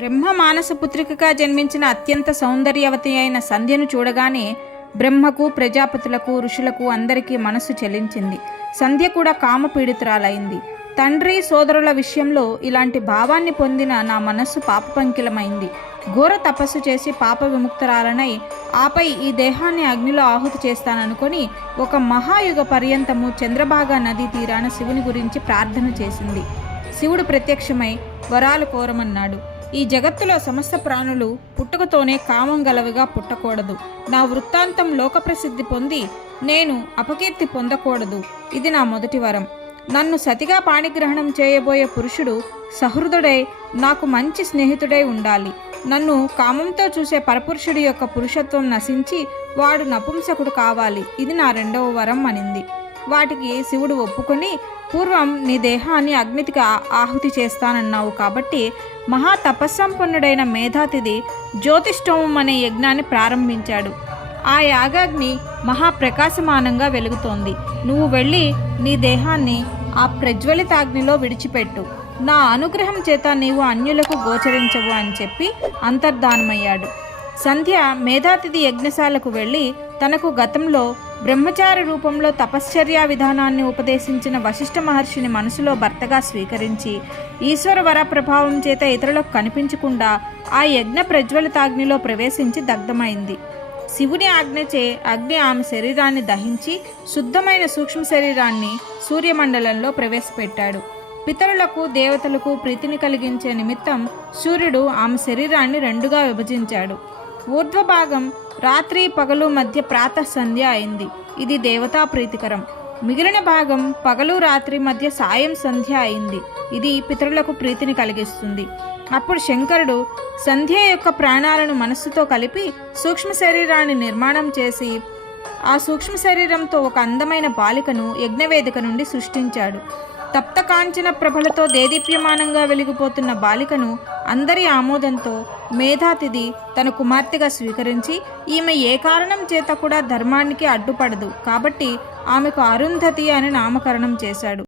బ్రహ్మ మానస పుత్రికగా జన్మించిన అత్యంత సౌందర్యవతి అయిన సంధ్యను చూడగానే బ్రహ్మకు, ప్రజాపతులకు, ఋషులకు అందరికీ మనస్సు చెలించింది. సంధ్య కూడా కామపీడితురాలైంది. తండ్రి, సోదరుల విషయంలో ఇలాంటి భావాన్ని పొందిన నా మనస్సు పాపపంకిలమైంది. ఘోర తపస్సు చేసి పాప విముక్తురాలనై ఆపై ఈ దేహాన్ని అగ్నిలో ఆహుతి చేస్తాననుకొని ఒక మహాయుగ పర్యంతము చంద్రభాగా నదీ తీరాన శివుని గురించి ప్రార్థన చేసింది. శివుడు ప్రత్యక్షమై వరాలు కోరమన్నాడు. ఈ జగత్తులో సమస్త ప్రాణులు పుట్టుకతోనే కామం గలవిగా పుట్టకూడదు. నా వృత్తాంతం లోకప్రసిద్ధి పొంది నేను అపకీర్తి పొందకూడదు. ఇది నా మొదటి వరం. నన్ను సతిగా పాణిగ్రహణం చేయబోయే పురుషుడు సహృదుడై నాకు మంచి స్నేహితుడై ఉండాలి. నన్ను కామంతో చూసే పరపురుషుడి యొక్క పురుషత్వం నశించి వాడు నపుంసకుడు కావాలి. ఇది నా రెండవ వరం అనింది. వాటికి శివుడు ఒప్పుకొని, పూర్వం నీ దేహాన్ని అగ్నికి ఆహుతి చేస్తానన్నావు కాబట్టి మహా తపస్సంపన్నుడైన మేధాతిథి జ్యోతిష్టోమం అనే యజ్ఞాన్ని ప్రారంభించాడు. ఆ యాగాగ్ని మహాప్రకాశమానంగా వెలుగుతోంది. నువ్వు వెళ్ళి నీ దేహాన్ని ఆ ప్రజ్వలితాగ్నిలో విడిచిపెట్టు. నా అనుగ్రహం చేత నీవు అన్యులకు గోచరించవు అని చెప్పి అంతర్ధానమయ్యాడు. సంధ్య మేధాతిథి యజ్ఞశాలకు వెళ్ళి తనకు గతంలో బ్రహ్మచారి రూపంలో తపశ్చర్యా విధానాన్ని ఉపదేశించిన వశిష్ఠ మహర్షిని మనసులో భర్తగా స్వీకరించి ఈశ్వర వర ప్రభావం చేత ఇతరులకు కనిపించకుండా ఆ యజ్ఞ ప్రజ్వలితాగ్నిలో ప్రవేశించి దగ్ధమైంది. శివుని ఆజ్ఞచే అగ్ని ఆమె శరీరాన్ని దహించి శుద్ధమైన సూక్ష్మ శరీరాన్ని సూర్యమండలంలో ప్రవేశపెట్టాడు. పితరులకు, దేవతలకు ప్రీతిని కలిగించే నిమిత్తం సూర్యుడు ఆమె శరీరాన్ని రెండుగా విభజించాడు. ఊర్ధ్వభాగం రాత్రి పగలు మధ్య ప్రాతః సంధ్య అయింది. ఇది దేవతా ప్రీతికరం. మిగిలిన భాగం పగలు రాత్రి మధ్య సాయం సంధ్య అయింది. ఇది పితరులకు ప్రీతిని కలిగిస్తుంది. అప్పుడు శంకరుడు సంధ్య యొక్క ప్రాణాలను మనస్సుతో కలిపి సూక్ష్మ శరీరాన్ని నిర్మాణం చేసి ఆ సూక్ష్మ శరీరంతో ఒక అందమైన బాలికను యజ్ఞవేదిక నుండి సృష్టించాడు. తప్త కాంచన ప్రభలతో దేదీప్యమానంగా వెలిగిపోతున్న బాలికను అందరి ఆమోదంతో మేధాతిథి తన కుమార్తెగా స్వీకరించి ఈమె ఏ కారణం చేత కూడా ధర్మానికి అడ్డుపడదు కాబట్టి ఆమెకు అరుంధతి అని నామకరణం చేశాడు.